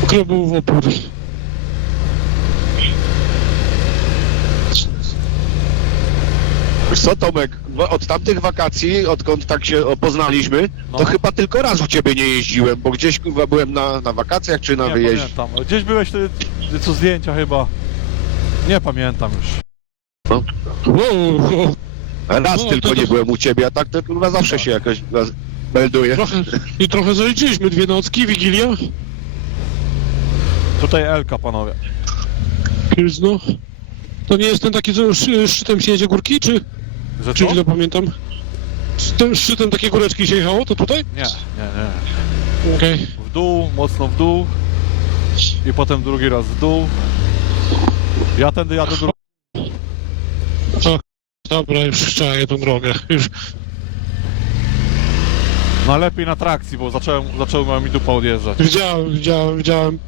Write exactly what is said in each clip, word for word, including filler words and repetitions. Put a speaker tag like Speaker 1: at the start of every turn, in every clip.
Speaker 1: To był w opór.
Speaker 2: Wiesz co, Tomek, od tamtych wakacji, odkąd tak się poznaliśmy,
Speaker 3: No.
Speaker 2: to chyba tylko raz u ciebie nie jeździłem, bo gdzieś chyba byłem na, na wakacjach czy na
Speaker 3: Nie
Speaker 2: wyjeździe.
Speaker 3: pamiętam. Gdzieś byłeś ty, ty co zdjęcia chyba. Nie pamiętam już.
Speaker 2: No.
Speaker 1: Wow, wow.
Speaker 2: Raz
Speaker 1: No,
Speaker 2: tylko
Speaker 1: to-
Speaker 2: nie byłem u ciebie, a tak to chyba zawsze
Speaker 3: Tak.
Speaker 2: się jakoś nas melduje.
Speaker 1: Trochę, i trochę zaliczyliśmy, dwie nocki, Wigilia,
Speaker 3: Tutaj Elka, panowie.
Speaker 1: Pilzno. To nie jest ten taki, co szy, szczytem się jedzie górki, czy,
Speaker 3: Że
Speaker 1: czy
Speaker 3: co?
Speaker 1: źle pamiętam? Z tym szczytem takie góreczki się jechało, to tutaj?
Speaker 3: Nie, nie, nie.
Speaker 1: Okej.
Speaker 3: W dół, mocno w dół. I potem drugi raz w dół. Ja tędy jadę drugą.
Speaker 1: Dobra, już czaję tą drogę. Już.
Speaker 3: No lepiej na trakcji, bo zacząłem, zacząłem mi dupa odjeżdżać.
Speaker 1: Widziałem, widziałem, widziałem.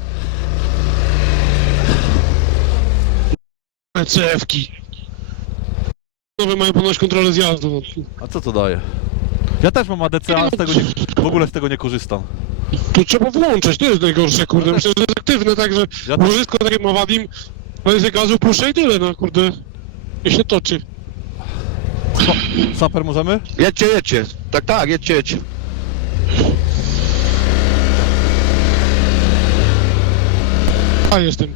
Speaker 1: E C F-ki. Nowe mają ponoć kontrolę zjazdu. No.
Speaker 3: A co to daje? Ja też mam A D C, ale z tego nie, w ogóle z tego nie korzystam.
Speaker 1: Tu trzeba włączyć, to jest najgorsze, kurde.
Speaker 3: No
Speaker 1: Myślę, że jest aktywne, także
Speaker 3: Ja też-
Speaker 1: łożysko takie ma wadim, ale się gazu puszcza i tyle, no kurde. I się toczy.
Speaker 3: Saper możemy?
Speaker 2: Jedźcie, jedźcie. Tak, tak, jedźcie, jedźcie.
Speaker 1: A jestem.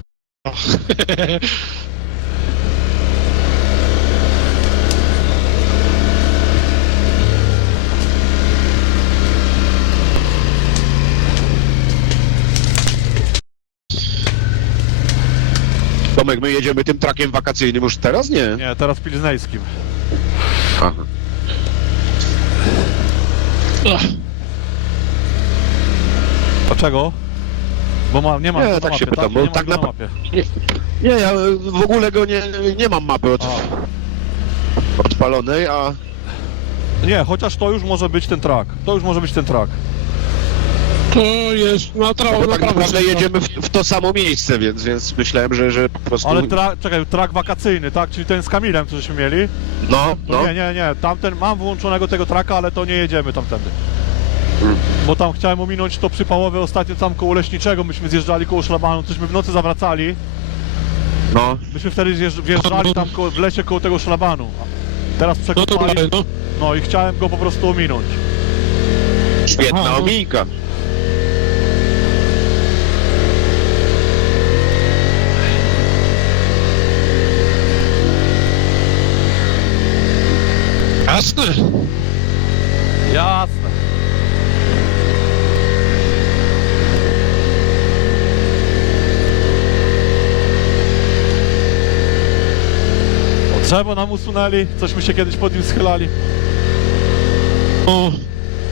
Speaker 2: Tomek, my jedziemy tym trakiem wakacyjnym już teraz? Nie.
Speaker 3: Nie, teraz pilznejskim.
Speaker 2: Aha.
Speaker 1: Ach,
Speaker 3: Dlaczego? Bo ma, nie ma
Speaker 2: Nie,
Speaker 3: go na
Speaker 2: tak się
Speaker 3: mapie,
Speaker 2: pytam,
Speaker 3: tak?
Speaker 2: bo
Speaker 3: Nie ma
Speaker 2: tak
Speaker 3: go na
Speaker 2: na-
Speaker 3: mapie.
Speaker 2: Nie, ja w ogóle go nie, nie mam mapy od,
Speaker 3: A.
Speaker 2: odpalonej, a...
Speaker 3: Nie, chociaż to już może być ten track. To już może być ten track.
Speaker 1: to jest na trawo,
Speaker 2: Bo
Speaker 1: na
Speaker 2: tak
Speaker 1: prawo.
Speaker 2: naprawdę
Speaker 1: się-
Speaker 2: jedziemy w, w to samo miejsce, więc, więc myślałem, że, że po prostu...
Speaker 3: Ale tra czekaj, track wakacyjny, tak? Czyli ten z Kamilem, co żeśmy mieli?
Speaker 2: No,
Speaker 3: To
Speaker 2: no.
Speaker 3: nie, nie, nie. Tamten, mam wyłączonego tego tracka, ale to nie jedziemy tamtędy.
Speaker 2: Hmm.
Speaker 3: Bo tam chciałem ominąć to przypałowe ostatnio tam koło Leśniczego, myśmy zjeżdżali koło szlabanu, cośmy w nocy zawracali.
Speaker 2: No,
Speaker 3: Myśmy wtedy zjeżdż- wjeżdżali tam koło, w lesie koło tego szlabanu. Teraz
Speaker 1: No to
Speaker 3: przekopali,
Speaker 1: dalej, no.
Speaker 3: no i chciałem go po prostu ominąć.
Speaker 2: świetna
Speaker 1: Aha, no.
Speaker 2: ominka.
Speaker 1: Jasne.
Speaker 3: Jasne. O, drzewo nam usunęli, cośmy się kiedyś pod nim schylali.
Speaker 1: O,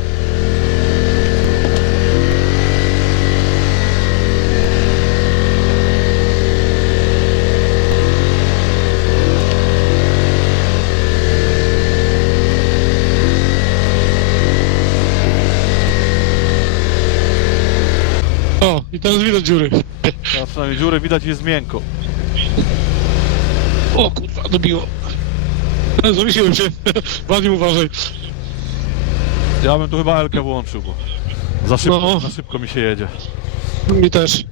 Speaker 1: o, i teraz widać dziury.
Speaker 3: Teraz przynajmniej dziury widać, jest miękko.
Speaker 1: O kurwa, dobiło. Zawiesiłem się. Wadim, uważaj.
Speaker 3: Ja bym tu chyba Elkę włączył, bo za szybko,
Speaker 1: No.
Speaker 3: za szybko mi się jedzie.
Speaker 1: Mi też.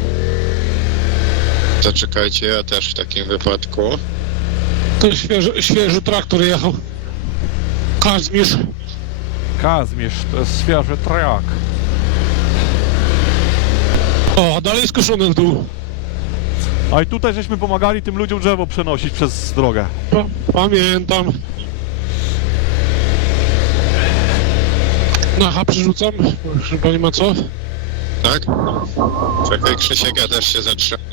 Speaker 4: To czekajcie, ja też w takim wypadku.
Speaker 1: To świeży, świeży traktor jechał. Kazmierz.
Speaker 3: Kazmierz, to jest świeży track.
Speaker 1: O, a dalej skoszone w dół.
Speaker 3: A i tutaj żeśmy pomagali tym ludziom drzewo przenosić przez drogę.
Speaker 1: Pa, pamiętam. Na H przerzucam, bo już chyba nie ma co.
Speaker 4: Tak? Czekaj, Krzysiek, ja też się zatrzymam.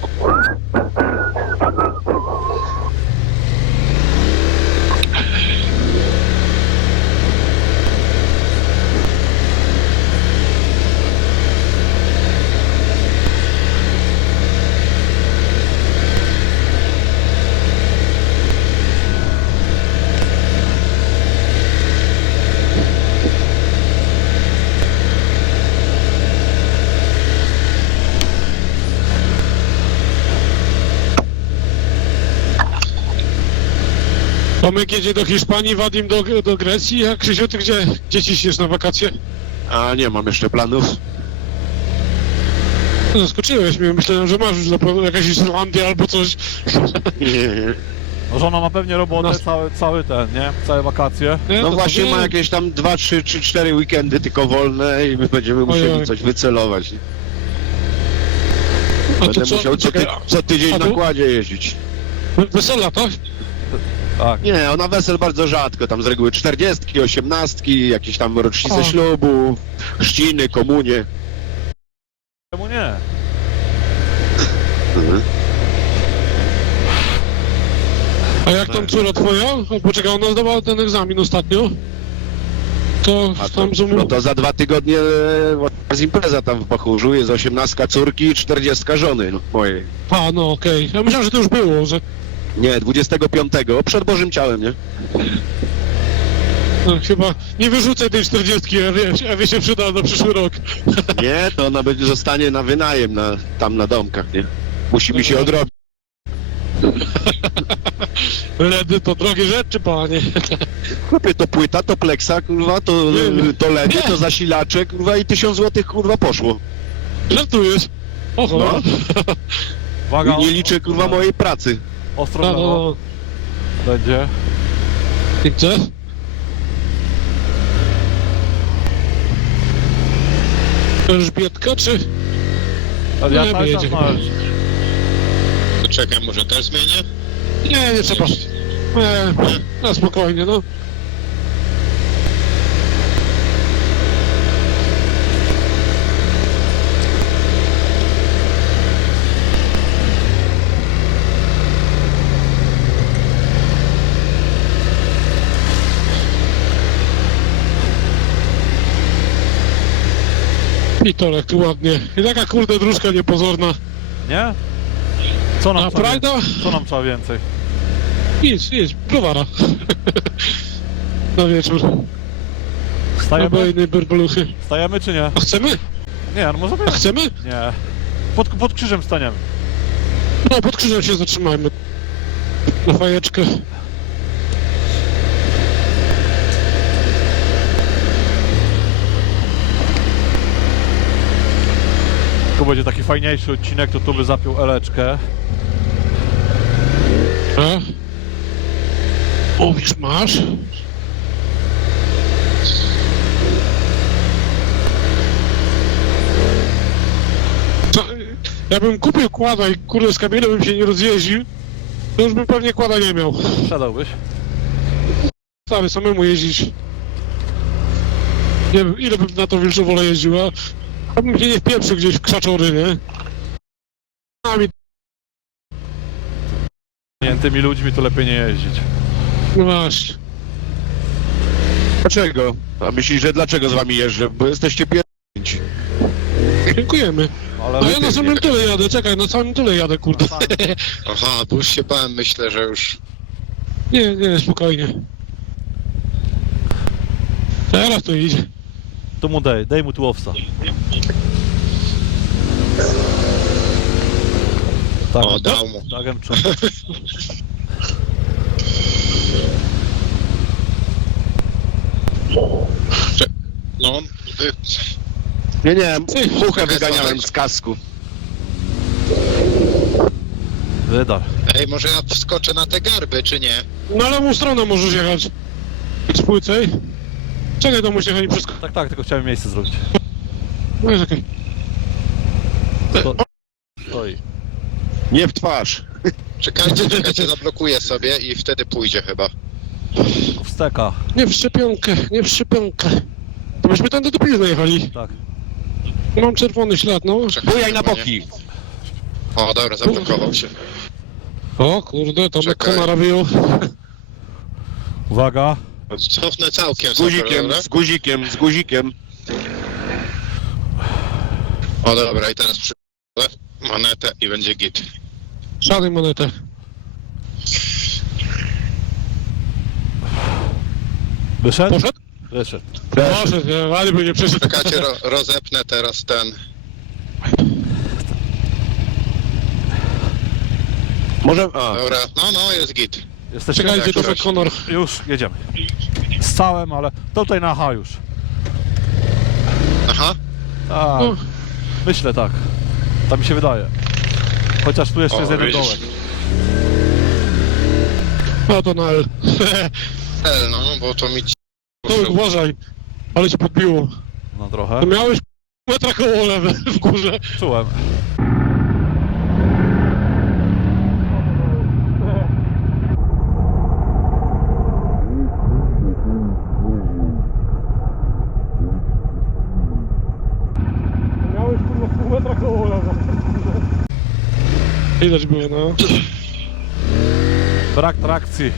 Speaker 1: Tomek jedzie do Hiszpanii, Wadim do, do Grecji, a Krzysiu, ty gdzie, gdzie ciśniesz na wakacje?
Speaker 2: A nie mam jeszcze planów.
Speaker 1: Zaskoczyłeś mnie, myślałem, że masz już na pewno jakaś Islandia albo coś.
Speaker 2: Nie, nie.
Speaker 3: No żona ma pewnie robotę,
Speaker 1: Nas-
Speaker 3: cały, cały ten, nie? Całe wakacje.
Speaker 1: Nie,
Speaker 2: No
Speaker 1: to
Speaker 2: właśnie
Speaker 1: nie.
Speaker 2: ma jakieś tam dwa, trzy, czy cztery weekendy tylko wolne i my będziemy musieli
Speaker 1: Ojej.
Speaker 2: coś wycelować.
Speaker 1: A
Speaker 2: Będę
Speaker 1: to co?
Speaker 2: musiał co, ty,
Speaker 1: Czekaj,
Speaker 2: co tydzień
Speaker 1: a
Speaker 2: na
Speaker 1: tu-
Speaker 2: kładzie jeździć.
Speaker 1: a- Wesela, tak?
Speaker 3: Tak.
Speaker 2: Nie, ona wesel bardzo rzadko, tam z reguły czterdziestki, osiemnastki, jakieś tam rocznice
Speaker 1: O.
Speaker 2: ślubu, chrzciny, komunie.
Speaker 3: Czemu nie?
Speaker 2: Mhm.
Speaker 1: A jak tam córa twoja? O, poczekaj, ona zdawała ten egzamin ostatnio. To
Speaker 2: A to,
Speaker 1: tam są...
Speaker 2: no to za dwa tygodnie e, z impreza tam w Bachurzu, jest osiemnastka córki i czterdziestka żony no, mojej.
Speaker 1: A, no okej. Ja myślałem, że to już było, że...
Speaker 2: Nie, dwudziestego piątego, przed Bożym Ciałem, nie?
Speaker 1: No, chyba nie wyrzucę tej czterdziestki, a wie, a wie się przyda na przyszły rok.
Speaker 2: Nie, to ona będzie zostanie na wynajem na, tam na domkach, nie? Musi mi się odrobić.
Speaker 1: Ledy to drogie rzeczy, panie.
Speaker 2: Chłopie, to płyta, to pleksa, kurwa, to,
Speaker 1: Nie.
Speaker 2: to ledy,
Speaker 1: Nie.
Speaker 2: to zasilacze, kurwa, i tysiąc złotych, kurwa, poszło.
Speaker 1: Żartujesz? Oho.
Speaker 2: No.
Speaker 3: Uwaga,
Speaker 2: I nie liczę, kurwa, mojej pracy.
Speaker 3: Ostro
Speaker 1: No,
Speaker 3: w lewo
Speaker 1: no.
Speaker 3: będzie.
Speaker 1: I co? Elżbietka, czy...
Speaker 3: Ale ja
Speaker 1: Nie,
Speaker 3: cały czas
Speaker 1: wyjedzie.
Speaker 3: masz.
Speaker 4: To czekaj, może też zmienię?
Speaker 1: Nie, nie trzeba. Nie, no spokojnie, no. Pitolek tu ładnie. I taka kurde dróżka niepozorna.
Speaker 3: Nie? Co nam
Speaker 1: A
Speaker 3: trzeba
Speaker 1: Prajda?
Speaker 3: więcej? Co nam trzeba więcej?
Speaker 1: Idź, idź, browara. Na wieczór.
Speaker 3: Stajemy?
Speaker 1: Obojnej berbeluchy.
Speaker 3: Stajemy czy nie?
Speaker 1: A chcemy?
Speaker 3: Nie, no możemy.
Speaker 1: A chcemy?
Speaker 3: Nie. Pod, pod krzyżem staniemy.
Speaker 1: No, pod krzyżem się zatrzymajmy. Na fajeczkę.
Speaker 3: Tu będzie taki fajniejszy odcinek, to tu by zapiął eleczkę.
Speaker 1: A? Mówisz, masz? Co? Ja bym kupił kłada i kurde z kamieniem bym się nie rozjeździł, to już bym pewnie kłada nie miał.
Speaker 3: Sprzedałbyś?
Speaker 1: Stary, samemu jeździć. Nie wiem, ile bym na to Wilczowolę jeździł, a a bym się nie wpieprzył gdzieś w krzaczory, nie? A mi...
Speaker 3: Nie, tymi ludźmi to lepiej nie jeździć.
Speaker 1: No właśnie.
Speaker 2: Dlaczego? A myślisz, że dlaczego z wami jeżdżę? Bo jesteście pierdolnięci.
Speaker 1: Dziękujemy.
Speaker 3: Ale
Speaker 1: A ja
Speaker 3: lepiej
Speaker 1: na samym
Speaker 4: nie.
Speaker 1: tyle jadę, czekaj, na samym tyle jadę, kurde.
Speaker 4: Aha, bo już się bałem, myślę, że już...
Speaker 1: Nie, nie, spokojnie. Teraz to idzie.
Speaker 3: Tu mu daj, daj mu tu owsa. Tak,
Speaker 4: O, dał mu.
Speaker 3: tak, em trzy.
Speaker 4: No, y,
Speaker 2: Nie, nie,
Speaker 1: Ty,
Speaker 2: muchę wyganiałem z kasku.
Speaker 3: Wydal.
Speaker 4: ej, może ja wskoczę na te garby, czy nie?
Speaker 1: Na lewą stronę możesz jechać. Z płycej. Czekaj, to musi jechać wszystko.
Speaker 3: Tak, tak, tylko chciałem miejsce zrobić.
Speaker 1: No jest okej.
Speaker 3: Sto... Stoi.
Speaker 2: Nie w twarz.
Speaker 4: Czekajcie, czekajcie, zablokuję sobie i wtedy pójdzie chyba.
Speaker 3: Wsteka.
Speaker 1: Nie w szczepionkę, nie w szczepionkę. To byśmy tędy do Pilzna jechali.
Speaker 3: Tak.
Speaker 1: Mam czerwony ślad, no.
Speaker 4: Czekaj,
Speaker 2: Bujaj na
Speaker 4: chyba nie.
Speaker 2: boki.
Speaker 4: O, dobra, zablokował się.
Speaker 1: O kurde, to my
Speaker 4: Czekaj.
Speaker 1: komara wyjął.
Speaker 3: Uwaga.
Speaker 4: Cofnę całkiem
Speaker 2: Z
Speaker 4: sobie,
Speaker 2: guzikiem,
Speaker 4: dobra?
Speaker 2: z guzikiem, z guzikiem.
Speaker 4: O, dobra, i teraz przy... monetę i będzie git.
Speaker 1: Szanuj monetę.
Speaker 3: Wyszedł?
Speaker 1: Poszedł?
Speaker 3: Wyszedł.
Speaker 1: Poszedł, nie, ale by nie przeszedł.
Speaker 4: Czekajcie, ro, rozepnę teraz ten...
Speaker 2: Może... A,
Speaker 4: Dobra, no, no, jest git.
Speaker 3: Jesteśmy...
Speaker 1: Czekajcie,
Speaker 4: Jak
Speaker 1: to
Speaker 4: coś.
Speaker 1: Conor.
Speaker 3: Już, jedziemy. Z całym, ale tutaj na H już.
Speaker 4: Aha,
Speaker 3: Tak,
Speaker 1: No,
Speaker 3: myślę tak. Tak mi się wydaje. Chociaż tu jeszcze
Speaker 4: O,
Speaker 3: jest jeden
Speaker 4: widzisz.
Speaker 3: dołek.
Speaker 1: No to na L.
Speaker 4: L, no, bo to mi...
Speaker 1: To uważaj, ale cię podbiło.
Speaker 3: No trochę.
Speaker 1: To miałeś metra koło lewe w górze.
Speaker 3: Czułem.
Speaker 1: Miałeś kurwa pół metra koło lewe. Widać było, no.
Speaker 3: Brak trakcji.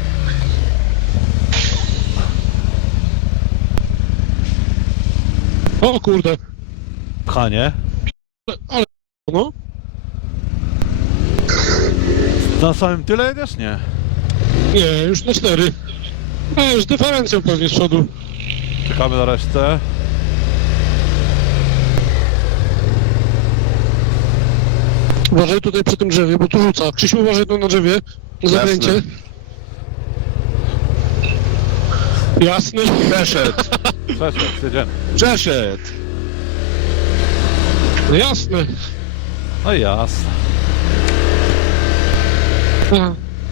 Speaker 1: O kurde.
Speaker 3: Pchanie.
Speaker 1: Ale no.
Speaker 3: Na samym tyle jedziesz? Nie.
Speaker 1: Nie, już na cztery. A już dyferencją pewnie z przodu.
Speaker 3: Czekamy na resztę.
Speaker 1: Uważaj tutaj przy tym drzewie, bo tu rzuca. Krzysiu, uważaj tu na drzewie. Na zakręcie. Jasny.
Speaker 2: Przeszedł,
Speaker 3: Przeszedł, jedziemy.
Speaker 2: przeszedł.
Speaker 1: No jasne.
Speaker 3: No i jasne.
Speaker 1: A.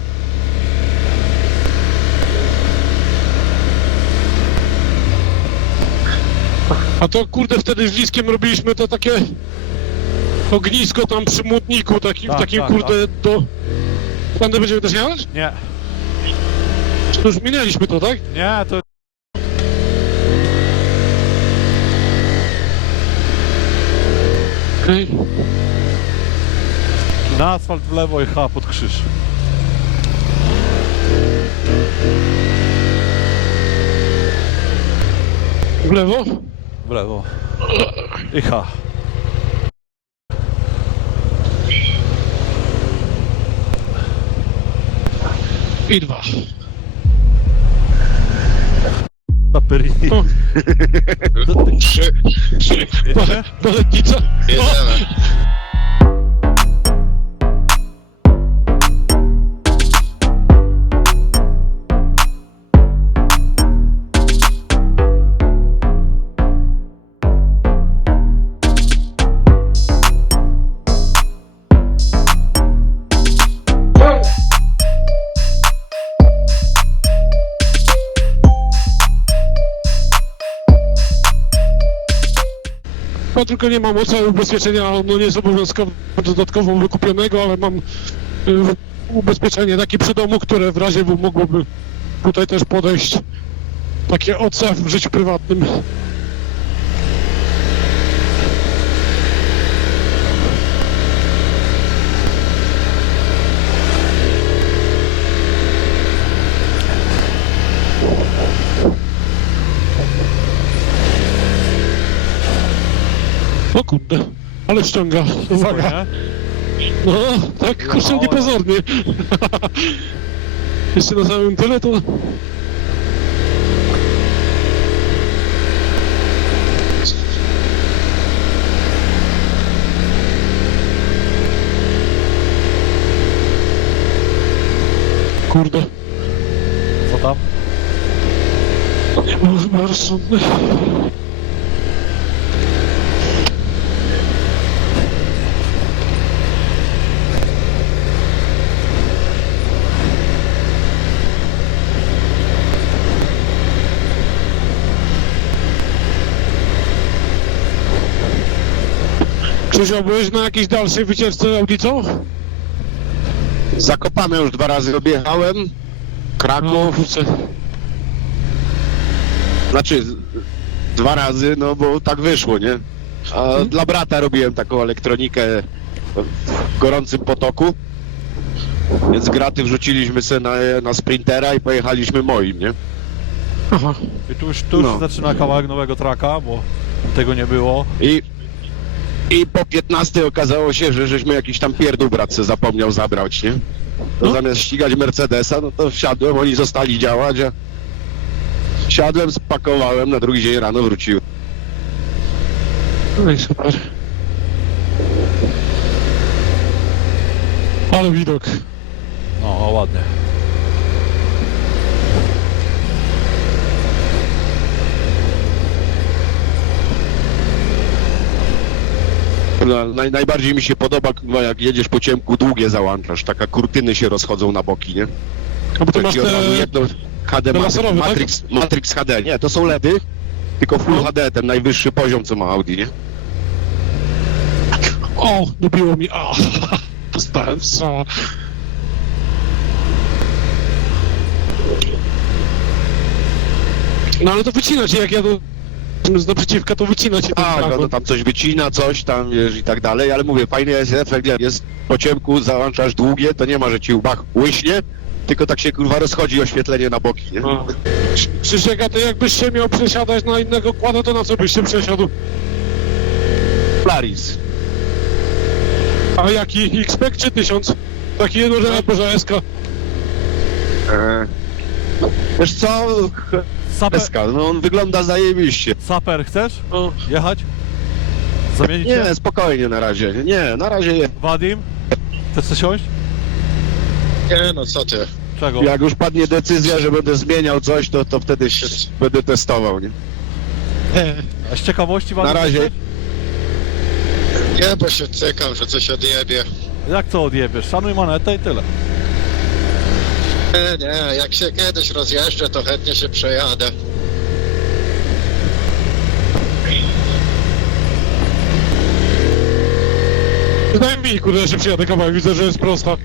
Speaker 1: A to kurde wtedy z Liskiem robiliśmy to takie ognisko tam przy młotniku, takim,
Speaker 3: Tak,
Speaker 1: takim
Speaker 3: tak,
Speaker 1: kurde do... Będę będziemy też jechać?
Speaker 3: Nie,
Speaker 1: Czy to już minęliśmy to, tak?
Speaker 3: nie, to...
Speaker 1: Okej.
Speaker 3: Na asfalt w lewo i H pod krzyż.
Speaker 1: W lewo?
Speaker 3: W lewo. I H.
Speaker 1: I dwa.
Speaker 3: Paperini.
Speaker 1: O,
Speaker 4: Trzy. Trzy.
Speaker 3: Jedziemy?
Speaker 1: baletnica.
Speaker 4: Jedziemy.
Speaker 1: Ja tylko nie mam całego ubezpieczenia, ono nie jest obowiązkowo dodatkowo wykupionego, ale mam y, ubezpieczenie takie przy domu, które w razie W mogłoby tutaj też podejść. Takie O C w życiu prywatnym. O kurde, ale ściąga, uwaga.
Speaker 3: Nie?
Speaker 1: No, tak kurczę
Speaker 3: No,
Speaker 1: niepozornie. Jeszcze na samym tyle to... Kurde,
Speaker 3: Co tam?
Speaker 1: to nie było chyba rozsądne. Krzysiu, byłeś na jakiejś dalszej wycieczce Audicą?
Speaker 2: Zakopane już dwa razy objechałem.
Speaker 1: No,
Speaker 2: Kraków,
Speaker 1: kurczę.
Speaker 2: znaczy z- dwa razy, no bo tak wyszło, nie? A dla brata robiłem taką elektronikę w gorącym potoku. Więc graty wrzuciliśmy sobie na, na sprintera i pojechaliśmy moim, nie?
Speaker 1: Aha.
Speaker 3: I tu już, tu już
Speaker 2: No.
Speaker 3: się zaczyna kawałek nowego traka, bo tego nie było.
Speaker 2: I, I po piętnastej okazało się, że żeśmy jakiś tam pierdół brat se zapomniał zabrać, nie? To
Speaker 1: No.
Speaker 2: zamiast ścigać Mercedesa, no to wsiadłem, oni zostali działać, a wsiadłem, spakowałem, na drugi dzień rano wróciłem.
Speaker 1: No i super. Ale widok.
Speaker 3: No, ładnie.
Speaker 2: No, Naj, najbardziej mi się podoba, kurwa, jak jedziesz po ciemku, długie załączasz, taka kurtyny się rozchodzą na boki, nie?
Speaker 1: A bo ty masz
Speaker 2: Taki od razu
Speaker 1: te...
Speaker 2: jedno H D
Speaker 1: te
Speaker 2: Matrix,
Speaker 1: laserowe, tak?
Speaker 2: Matrix, Matrix H D, nie, to są LEDy, tylko Full
Speaker 1: No.
Speaker 2: H D, ten najwyższy poziom, co ma Audi, nie?
Speaker 1: O, dobiło mi. A, dostałem strzała. No ale to wycina cię, jak ja do... z naprzeciwka, to wycina cię ten
Speaker 2: Tak, no to
Speaker 1: fragment.
Speaker 2: tam coś wycina, coś tam, wiesz, i tak dalej, ale mówię, fajny jest efekt, jak jest po ciemku, załączasz długie, to nie ma, że ci łbach łyśnie, tylko tak się, kurwa, rozchodzi oświetlenie na boki, nie?
Speaker 1: A. Krzysiek, a ty jakbyś się miał przesiadać na innego kłada, to na co byś się przesiadł?
Speaker 2: Polaris.
Speaker 1: A jaki? X-Pec czy tysiąc? Taki jednożenia Boża S K.
Speaker 2: E, wiesz co,
Speaker 3: Saper,
Speaker 2: Eska, no on wygląda zajebiście.
Speaker 3: saper chcesz
Speaker 1: O,
Speaker 3: jechać? Zamienić się?
Speaker 2: Nie, spokojnie na razie, nie, na razie je.
Speaker 3: Wadim? Chcesz coś siąść?
Speaker 4: Nie no, co ty?
Speaker 3: Czego?
Speaker 2: Jak już padnie decyzja, że będę zmieniał coś, to, to wtedy się będę testował, nie?
Speaker 3: A z ciekawości Wadim?
Speaker 2: Na razie.
Speaker 3: chcesz?
Speaker 4: Nie, bo się cykam, że coś odjebie.
Speaker 3: Jak to odjebiesz? Szanuj monetę i tyle.
Speaker 4: Nie, nie, jak się kiedyś rozjeżdżę, to chętnie się przejadę.
Speaker 1: daj mi, kurde, ja się przyjadę kawałek, widzę, że jest prosta.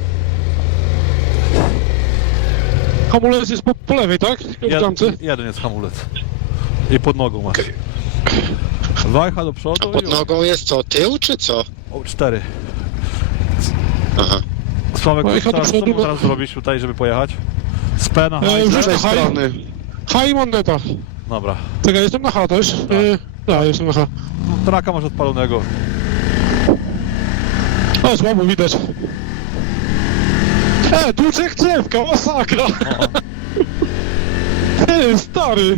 Speaker 1: Hamulec jest po, po lewej, tak? W tamce?
Speaker 3: Jed, jeden jest hamulec. I pod nogą masz. Wajcha do
Speaker 4: A
Speaker 3: przodu
Speaker 4: pod
Speaker 3: i
Speaker 4: nogą jest co, tył czy co?
Speaker 3: o, cztery.
Speaker 4: Aha.
Speaker 3: Sławek,
Speaker 1: Wajcha
Speaker 3: co
Speaker 1: do
Speaker 3: teraz, co
Speaker 1: przodu,
Speaker 3: mu
Speaker 1: no.
Speaker 3: teraz zrobić tutaj, żeby pojechać? Z P na H
Speaker 1: E,
Speaker 3: i
Speaker 1: już
Speaker 3: Z?
Speaker 2: Z tej
Speaker 1: Haj.
Speaker 2: strony.
Speaker 1: H i moneta.
Speaker 3: Dobra.
Speaker 1: Czekaj, jestem na H też. E, tak, jestem na H.
Speaker 3: Traka masz odpalonego.
Speaker 1: O, słabo widać. E, tłuczek drzewka, masakra! E, stary!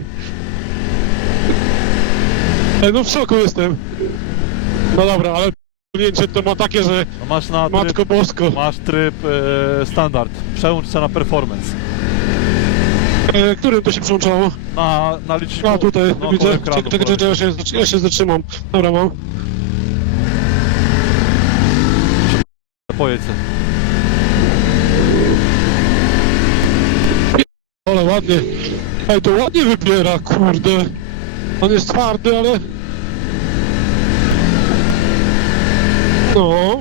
Speaker 1: E, no w szoku jestem. No dobra, ale p***nięcie to ma takie, że
Speaker 3: No masz na tryb,
Speaker 1: matko bosko.
Speaker 3: masz tryb e, standard. Przełącz się na performance.
Speaker 1: E, którym to się przełączało?
Speaker 3: Na, na liczniku.
Speaker 1: A, tutaj,
Speaker 3: no,
Speaker 1: widzę.
Speaker 3: koło ekranu
Speaker 1: Czekaj, czekaj, czekaj, ja się, zatrzy- ja się zatrzymam. Dobra, mam.
Speaker 3: Pojedź.
Speaker 1: Ale ładnie. Ej, to ładnie wybiera, kurde. On jest twardy, ale... No.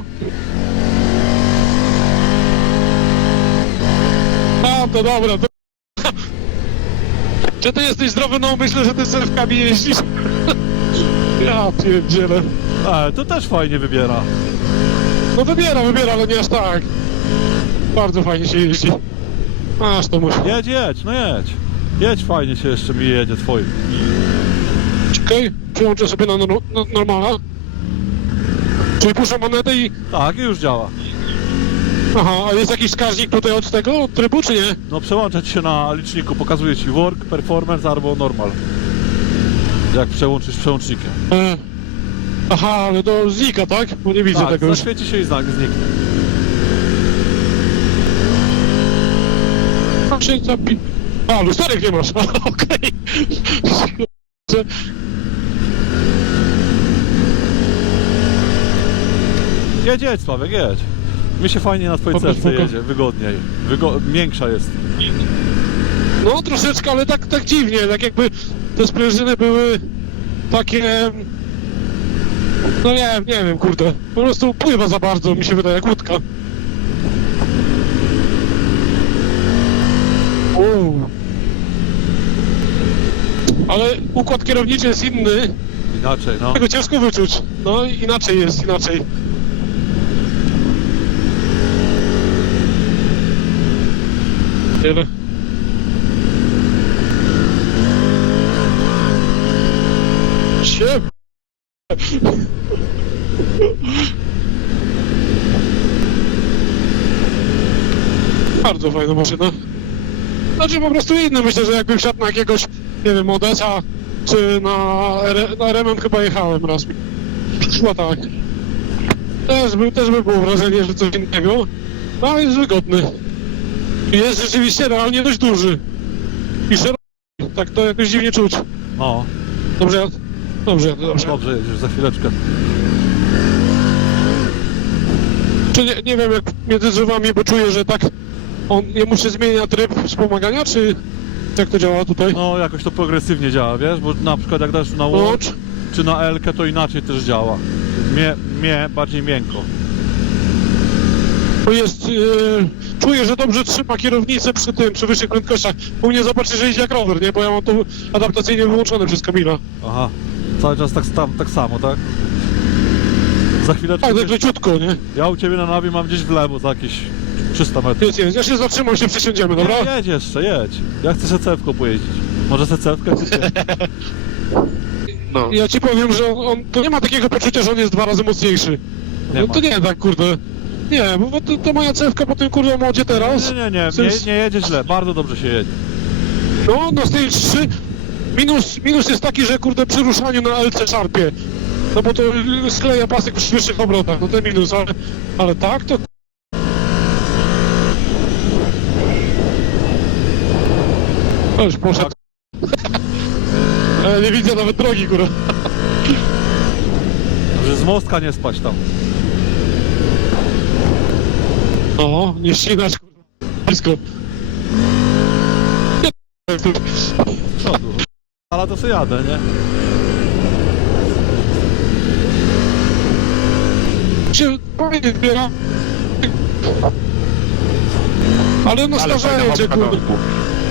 Speaker 1: A, to dobra, to... Czy ty jesteś zdrowy? No, myślę, że ty sobie w kabie jeździsz. Ja pierdzielę.
Speaker 3: E, to też fajnie wybiera.
Speaker 1: No wybiera, wybiera, ale nie aż tak. Bardzo fajnie się jeździ. Aż to musi.
Speaker 3: Jedź, jedź, no jedź. Jedź, fajnie się jeszcze mi jedzie twoim.
Speaker 1: Czekaj, przełączę sobie na, nor- na normala. Czyli puszczę monetę i...
Speaker 3: Tak, i już działa.
Speaker 1: Aha, a jest jakiś wskaźnik tutaj od tego, od trybu, czy nie?
Speaker 3: No przełączać się na liczniku, pokazuje ci work, performance albo normal. Jak przełączysz przełącznikiem.
Speaker 1: E... Aha, ale to znika, tak? Bo nie widzę
Speaker 3: Tak,
Speaker 1: tego już.
Speaker 3: zaświeci się i znak zniknie.
Speaker 1: A, się zapi... A, lusterek nie masz, okej. Że-
Speaker 3: Jedź, jedź Sławek, jedź. Mi się fajnie na twojej
Speaker 1: Pokaż,
Speaker 3: cewce
Speaker 1: pokaż.
Speaker 3: jedzie, wygodniej. Wygo miększa jest.
Speaker 1: No troszeczkę, ale tak, tak dziwnie, tak jakby te sprężyny były takie... No nie wiem, nie wiem, kurde. Po prostu pływa za bardzo, mi się wydaje, jak łódka. Uuu. Ale układ kierowniczy jest inny,
Speaker 3: Inaczej, no.
Speaker 1: tego ciężko wyczuć. No inaczej jest, inaczej. Tyle. Się. Bardzo fajna maszyna. Znaczy po prostu inny, myślę, że jakbym wsiadł na jakiegoś, nie wiem, Odessa, czy na, R- na R M M chyba jechałem raz. Chyba tak. Też by, też by było wrażenie, że coś innego, no ale jest wygodny. Jest rzeczywiście realnie dość duży. I szeroki. Tak to jakoś dziwnie czuć.
Speaker 3: No,
Speaker 1: Dobrze, dobrze, dobrze.
Speaker 3: dobrze, jedziesz za chwileczkę.
Speaker 1: Czy nie, nie wiem jak między drzewami, bo czuję, że tak on nie musi zmieniać tryb wspomagania, czy jak to działa tutaj?
Speaker 3: No jakoś to progresywnie działa, wiesz, bo na przykład jak dasz na
Speaker 1: No,
Speaker 3: łącz
Speaker 1: czy-
Speaker 3: czy na L-kę, to inaczej też działa. Mnie, mnie bardziej miękko.
Speaker 1: to jest, yy, czuję, że dobrze trzyma kierownicę przy tym, przy wyższych prędkościach. U mnie zobaczy, że idzie jak rower, nie? Bo ja mam to adaptacyjnie wyłączone przez Kamila.
Speaker 3: Aha, cały czas tak, tam, tak samo, tak? Za chwileczkę,
Speaker 1: Tak, tak
Speaker 3: gdzieś,
Speaker 1: leciutko, nie?
Speaker 3: ja u ciebie na nawie mam gdzieś w lewo za jakieś trzysta metrów.
Speaker 1: Jest, jest. Ja się zatrzymam, się przesiądziemy, dobra?
Speaker 3: Nie, jedź jeszcze, jedź. Ja chcę secewką pojeździć. Może secewkę kupię?
Speaker 2: No.
Speaker 1: Ja ci powiem, że on to nie ma takiego poczucia, że on jest dwa razy mocniejszy.
Speaker 3: Nie
Speaker 1: No
Speaker 3: ma.
Speaker 1: to nie tak, kurde. Nie, bo to, to moja cewka po tym kurde modzie teraz.
Speaker 3: Nie, nie, nie,
Speaker 1: To
Speaker 3: nie,
Speaker 1: jest-
Speaker 3: nie jedzie źle, bardzo dobrze się jedzie.
Speaker 1: No, na stage trzy. Minus, minus jest taki, że kurde przy ruszaniu na L C szarpie. No bo to skleja pasek przy wyższych obrotach, no to minus, ale, ale tak to... O, już poszedł. E, nie widzę nawet drogi, kurde.
Speaker 3: Że z mostka nie spać tam.
Speaker 1: O, nie ścinasz, kurde. Blisko. Nie, tu.
Speaker 3: Z przodu. Ale to sobie jadę, nie?
Speaker 1: się fajnie zbiera. Ale no
Speaker 2: Ale
Speaker 1: starzeje
Speaker 2: fajna
Speaker 1: się,
Speaker 2: mapka
Speaker 1: kurde.
Speaker 2: domku.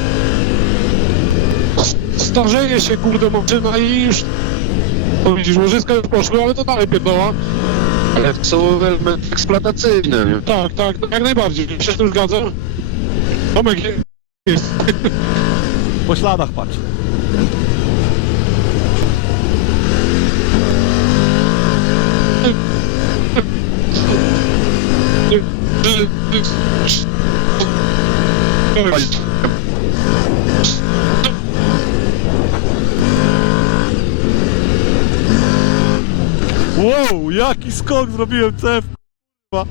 Speaker 1: Starzeje się, kurde, maszyna i już... No widzisz, łożyska już poszły, ale to dalej pierdoła.
Speaker 2: Ale to są elementy eksploatacyjne, nie?
Speaker 1: Tak, tak, jak najbardziej, się z tym zgadzam. Tomek jest.
Speaker 3: Po śladach patrz. Wow, jaki skok zrobiłem, C F, k***a.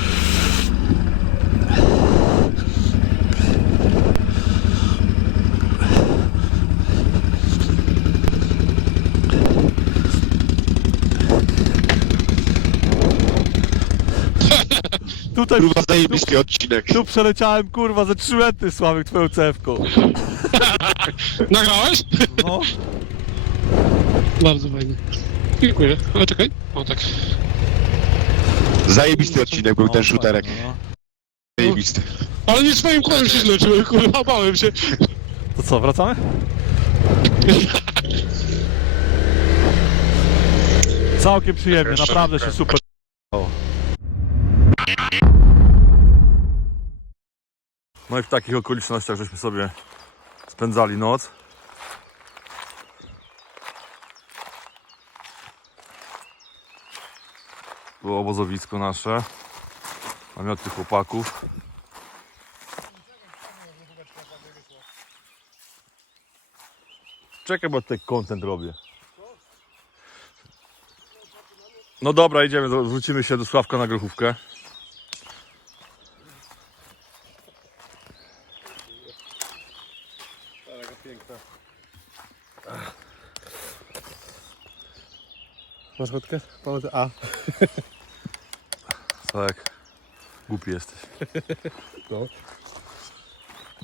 Speaker 3: Tutaj,
Speaker 2: Kurwa, zajebisty odcinek.
Speaker 3: tu przeleciałem, kurwa, ze trzy metry, Sławek, twoją cewką.
Speaker 1: Nagrałeś?
Speaker 3: No,
Speaker 1: Bardzo fajnie. Dziękuję. Ale czekaj. O tak.
Speaker 2: Zajebisty odcinek był
Speaker 3: no,
Speaker 2: ten shooterek.
Speaker 3: no.
Speaker 2: Zajebisty.
Speaker 1: Ale nie swoim kołem się źle czułem, kurwa, bałem się.
Speaker 3: To co, wracamy? Całkiem przyjemnie,
Speaker 4: Jeszcze
Speaker 3: naprawdę się
Speaker 4: raz.
Speaker 3: super podobało. No i w takich okolicznościach żeśmy sobie spędzali noc. Było obozowisko nasze. Namioty chłopaków. Czekaj, bo tutaj content robię. No dobra, idziemy, wrócimy się do Sławka na grochówkę.
Speaker 5: Masz chodkę? Pauzę. A.
Speaker 3: Sławek, głupi jesteś.
Speaker 5: No.